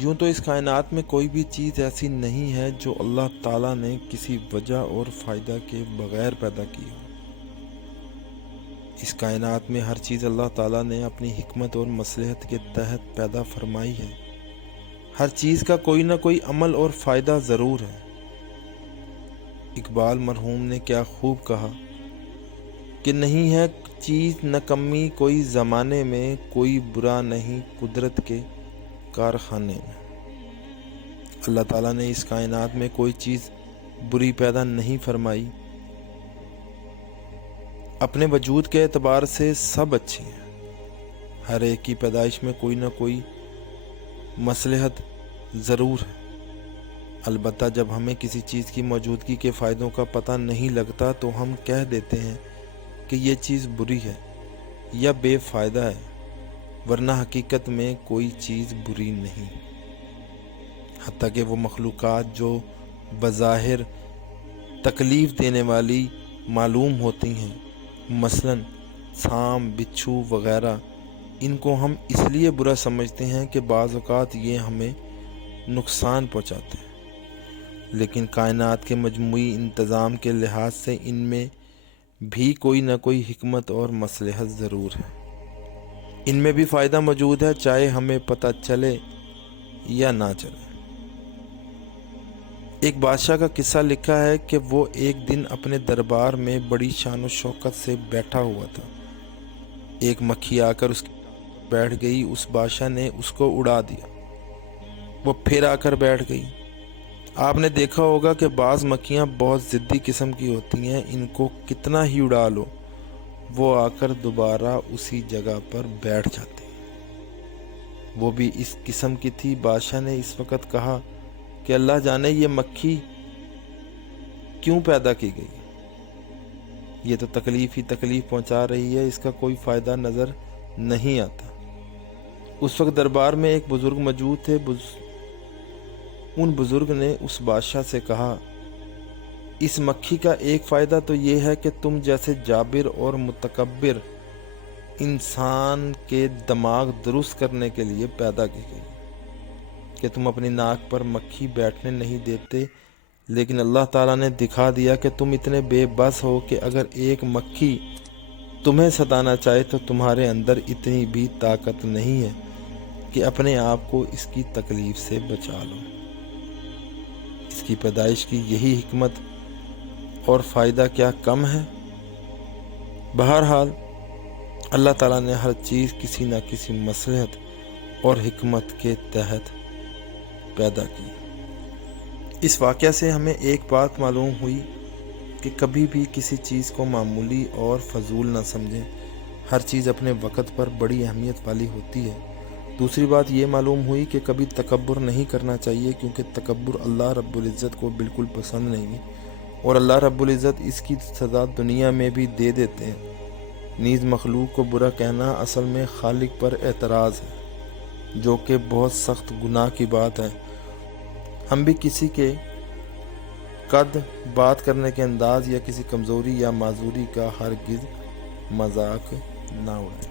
یوں تو اس کائنات میں کوئی بھی چیز ایسی نہیں ہے جو اللہ تعالیٰ نے کسی وجہ اور فائدہ کے بغیر پیدا کی ہو۔ اس کائنات میں ہر چیز اللہ تعالیٰ نے اپنی حکمت اور مصلحت کے تحت پیدا فرمائی ہے۔ ہر چیز کا کوئی نہ کوئی عمل اور فائدہ ضرور ہے۔ اقبال مرحوم نے کیا خوب کہا کہ نہیں ہے چیز نکمی کوئی زمانے میں، کوئی برا نہیں قدرت کے کارخانے میں۔ اللہ تعالیٰ نے اس کائنات میں کوئی چیز بری پیدا نہیں فرمائی۔ اپنے وجود کے اعتبار سے سب اچھی ہیں۔ ہر ایک کی پیدائش میں کوئی نہ کوئی مصلحت ضرور ہے۔ البتہ جب ہمیں کسی چیز کی موجودگی کے فائدوں کا پتہ نہیں لگتا تو ہم کہہ دیتے ہیں کہ یہ چیز بری ہے یا بے فائدہ ہے، ورنہ حقیقت میں کوئی چیز بری نہیں۔ حتیٰ کہ وہ مخلوقات جو بظاہر تکلیف دینے والی معلوم ہوتی ہیں، مثلاً سانپ، بچھو وغیرہ، ان کو ہم اس لیے برا سمجھتے ہیں کہ بعض اوقات یہ ہمیں نقصان پہنچاتے ہیں، لیکن کائنات کے مجموعی انتظام کے لحاظ سے ان میں بھی کوئی نہ کوئی حکمت اور مصلحت ضرور ہے۔ ان میں بھی فائدہ موجود ہے، چاہے ہمیں پتہ چلے یا نہ چلے۔ ایک بادشاہ کا قصہ لکھا ہے کہ وہ ایک دن اپنے دربار میں بڑی شان و شوکت سے بیٹھا ہوا تھا۔ ایک مکھی آ کر اس کے بیٹھ گئی۔ اس بادشاہ نے اس کو اڑا دیا۔ وہ پھر آ کر بیٹھ گئی۔ آپ نے دیکھا ہوگا کہ بعض مکھیاں بہت ضدی قسم کی ہوتی ہیں، ان کو کتنا ہی اڑا لو وہ آ کر دوبارہ اسی جگہ پر بیٹھ جاتی ہیں۔ وہ بھی اس قسم کی تھی۔ بادشاہ نے اس وقت کہا کہ اللہ جانے یہ مکھی کیوں پیدا کی گئی، یہ تو تکلیف ہی تکلیف پہنچا رہی ہے، اس کا کوئی فائدہ نظر نہیں آتا۔ اس وقت دربار میں ایک بزرگ موجود تھے۔ ان بزرگ نے اس بادشاہ سے کہا، اس مکھی کا ایک فائدہ تو یہ ہے کہ تم جیسے جابر اور متکبر انسان کے دماغ درست کرنے کے لیے پیدا کی گئی کہ تم اپنی ناک پر مکھی بیٹھنے نہیں دیتے، لیکن اللہ تعالیٰ نے دکھا دیا کہ تم اتنے بے بس ہو کہ اگر ایک مکھی تمہیں ستانا چاہے تو تمہارے اندر اتنی بھی طاقت نہیں ہے کہ اپنے آپ کو اس کی تکلیف سے بچا لو۔ اس کی پیدائش کی یہی حکمت اور فائدہ کیا کم ہے؟ بہرحال اللہ تعالیٰ نے ہر چیز کسی نہ کسی مصلحت اور حکمت کے تحت پیدا کی۔ اس واقعہ سے ہمیں ایک بات معلوم ہوئی کہ کبھی بھی کسی چیز کو معمولی اور فضول نہ سمجھیں۔ ہر چیز اپنے وقت پر بڑی اہمیت والی ہوتی ہے۔ دوسری بات یہ معلوم ہوئی کہ کبھی تکبر نہیں کرنا چاہیے، کیونکہ تکبر اللہ رب العزت کو بالکل پسند نہیں، اور اللہ رب العزت اس کی سزا دنیا میں بھی دے دیتے ہیں۔ نیز مخلوق کو برا کہنا اصل میں خالق پر اعتراض ہے، جو کہ بہت سخت گناہ کی بات ہے۔ ہم بھی کسی کے قد، بات کرنے کے انداز یا کسی کمزوری یا معذوری کا ہرگز مذاق نہ اڑائیں۔